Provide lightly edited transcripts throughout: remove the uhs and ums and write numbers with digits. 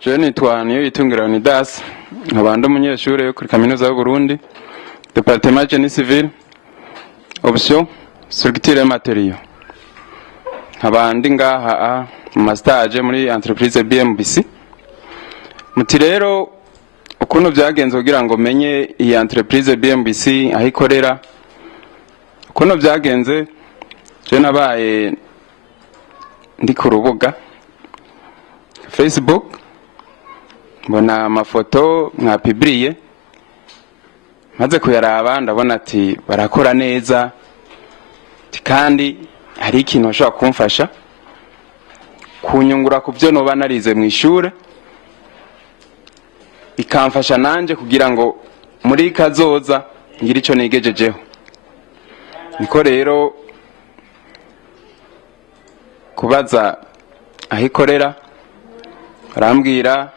Je nitwa Niyoyitungira Leonidas nkaba ndi umunyeshuri yo kuri kaminuza y'u Burundi Departement Génie Civil option structure matériaux nkaba ndi ngaha mu stage muri entreprise BMBC. Muti rero ukuntu byagenze kugira ngo menye iyi entreprise BMBC aho ikorera, ukuntu byagenze je nabaye ndi ku rubuga Facebook mbona amafoto nka publiye, maze kuyaraba ndabona ati barakora neza kandi hari ikintu bashobora kumfasha kunyungura ku byo noba narize mu ishure, bikamfasha nanje kugira ngo muri kazoza ngira ico nigejejeho. Niko rero kubaza aho ikorera, barambwira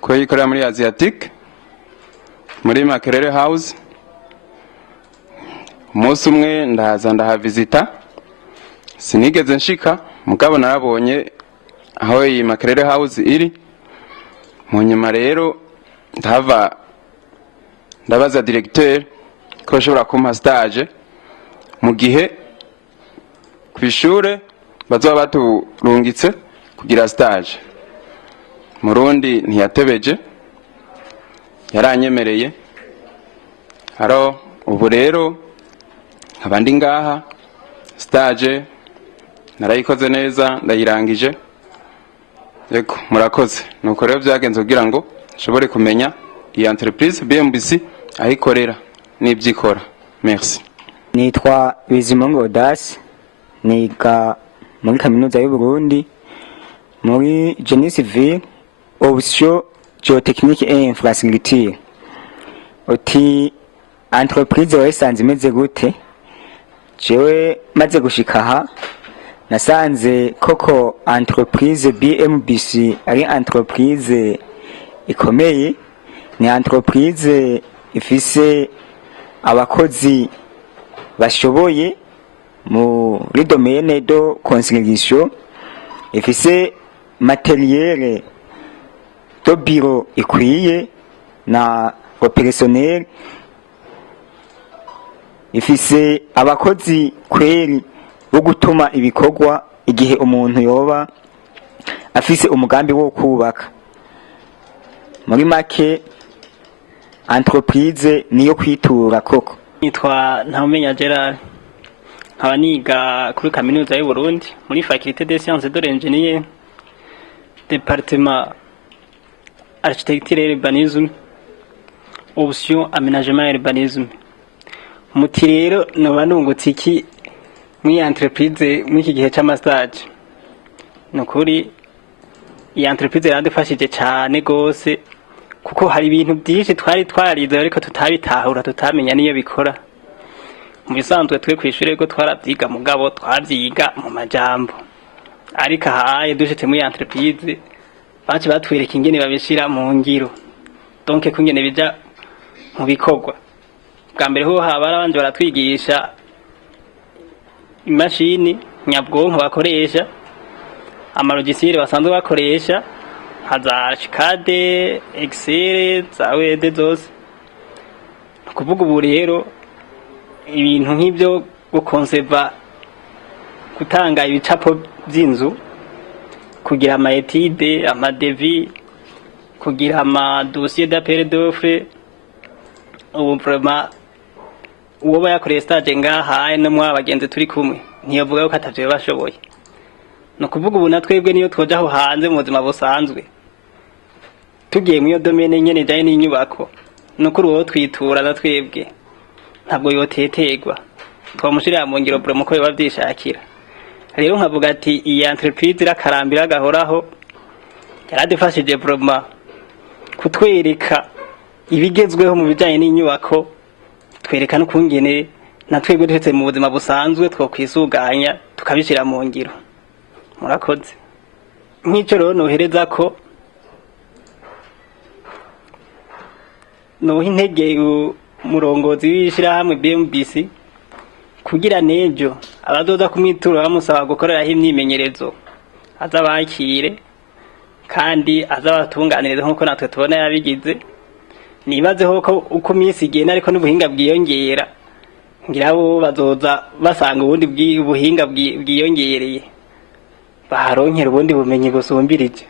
ko ikorera muri Asiatique muri Makerere House. Umunsi umwe ndahaza ndahavisita, sinigeze nshika mugabo narabonye aho iyi Makerere House iri. Mu nyuma rero ndava ndabaza directeur ko ashobora kumpa stage mu gihe kwishure bazoba baturungitse kugira stage. Murundi ntiyatebeje, yaranyemereye. Ubu rero nkaba ngaha stage narayikoze neza ndayirangije. Yego murakoze. Nuko rero byagenze kugira ngo nshobore kumenya iyi entreprise BMBC aho ikorera n'ibyikora. Merci. Nitwa Bizimungu Odas, niga muri kaminuza y'u Burundi muri Génie Civil option géotechnique et infrastructure. Oti entreprise wasanze imeze gute? Jewe maze gushika aha nasanze koko entreprise BMBC ari entreprise ikomeye, ni entreprise ifise abakozi bashoboye muri domaine de construction, ifise matériel de bureau ikwiye na personnel, ifise abakozi kweri bo gutuma ibikorwa igihe umuntu yoba afise umugambi wo kubaka. Muri make entreprise niyo kwitura koko. Nitwa Ntamenya Gerard, nkaba niga kuri kaminuza y'u Burundi muri faculté des sciences de l'ingénieur département architecture et urbanisme option aménagement et urbanisme. Muti rero noba nungutse iki muri entreprise muri iki gihe c'amastage? Nukuri iyi entreprise yaradufashije cyane gose, kuko hari ibintu byinshi twari twarize ariko tutabitahura tutamenya niyo bikora. Mu bisanzwe twe kwishuri rego twarabyiga mugabo twabyiga mu majambo, ariko ahaye dushitse muri entreprise baci batwereka ingene babishira mu ngiro, donc kungene bija mu bikorwa. Bwa mbere ho habara abandi baratwigisha imashini nyabwonko bakoresha, amalogiciel basanzwe bakoresha haza Cade, Excel, za Word zose. Kuvuga ubu rero ibintu nk'ibyo gukonserva, gutanga ibicapo by'inzu, kugira ama étude, ama devis, kugira ama dossier d'appel d'offre, ubu vraiment uwo bayakoreye stage ngaha no mwa bagenze turi kumwe ntiyavuga ko atavyo bashoboye. No kuvuga ubu natwebwe niyo twoja aho hanze mu buzima busanzwe tugiye mu domaine nyene jaye n'inyubako, no kuri uwo twitura natwebwe ntabwo yotetegwa, twamushirira mu ngiro bro muko bavyishakira. Rero nkavuga ati iyi entreprise irakarambira gahoraho, yaradufashije vraiment kutwereka ibigezweho mu bijanye n'inyubako, twereka no kungene natwebwe duhetse mu buzima busanzwe twokwisuganya tukabishira mu ngiro. Murakoze. Nk'icyo rero nohereza ko no intege umurongozi w'ishira hamwe BMBC kugira nejo abazoza kumwitura bamusaba gukorera imyimenyerezo azabakire kandi azabatunganiriza nk'uko natwe tubona yabigize. Nibazeho ko uko iminsi igenda ariko n'ubuhinga bwiyongera, ngira bo bazoza basanga ubundi buhinga bwiyongereye baharonkera ubundi bumenyi busumbirije.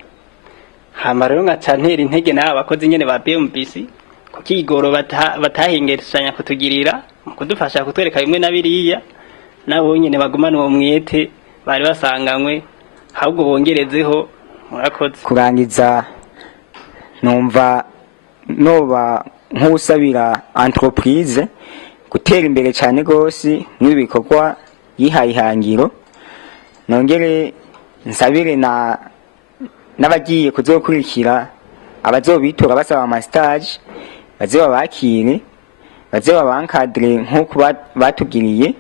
Hama rero ngaca ntera intege n'aba bakozi nyene ba BMBC ku kigoro batahengereshanya kutugirira mu kudufasha kutwereka bimwe na biriya, nabo nyene bagumana uwo mwete bari basanganywe, ahubwo bongerezeho. Murakoze. Kurangiza numva noba nk'usabira entreprise gutera imbere cyane gose n'ibikorwa yihaye ihangiro, nongere nsabire n'abagiye kuzokurikira abazobitura basaba ama stage baze babakire, baze babankadire nk'uko batugiriye,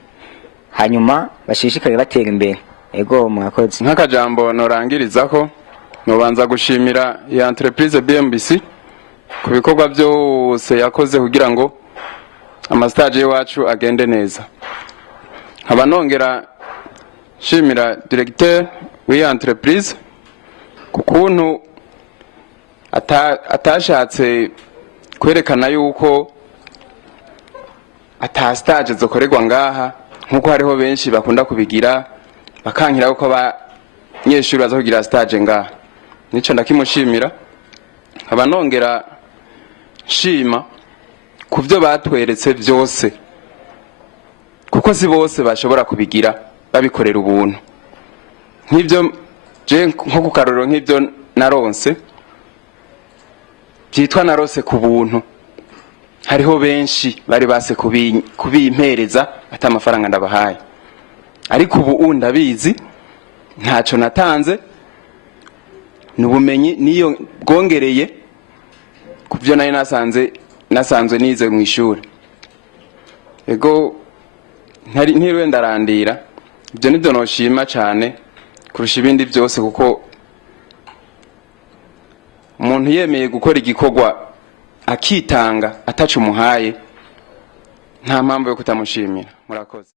hanyuma bashishikare batera imbere. Ego murakoze. Nk'akajambo norangirizako, nobanza gushimira ya entreprise BMBC ku bikorwa byose yakoze kugira ngo amastage yacu agende neza. Nkaba nongera shimira directeur w'iyi entreprise ku kuntu atashatse kwerekana yuko ata stage zokorerwa ngaha, nkuko hariho benshi bakunda kubigira bakankira ko abanyeshuri baza kugira stage ngaha. Nico ndakimushimira. Nkaba nongera shima kuvyo batweretse byose, kuko si bose bashobora kubigira babikorera ubuntu. Nk'ibyo je nko ku karorero nk'ibyo naronse byitwa narose ku buntu, hariho benshi bari base kubimpereza ata amafaranga ndabahaye, ariko ubu ndabizi ntaco natanze, nubumenyi niyo bwongereye kuvyo nayo nasanzwe nize mu ishuri. Ego ntiriwe ndarandira, ibyo nibyo noshima cyane kurusha ibindi byose, kuko umuntu yemeye gukora igikorwa akitanga ataca umuhaye, nta mpamvu yo kutamushimira. Murakoze.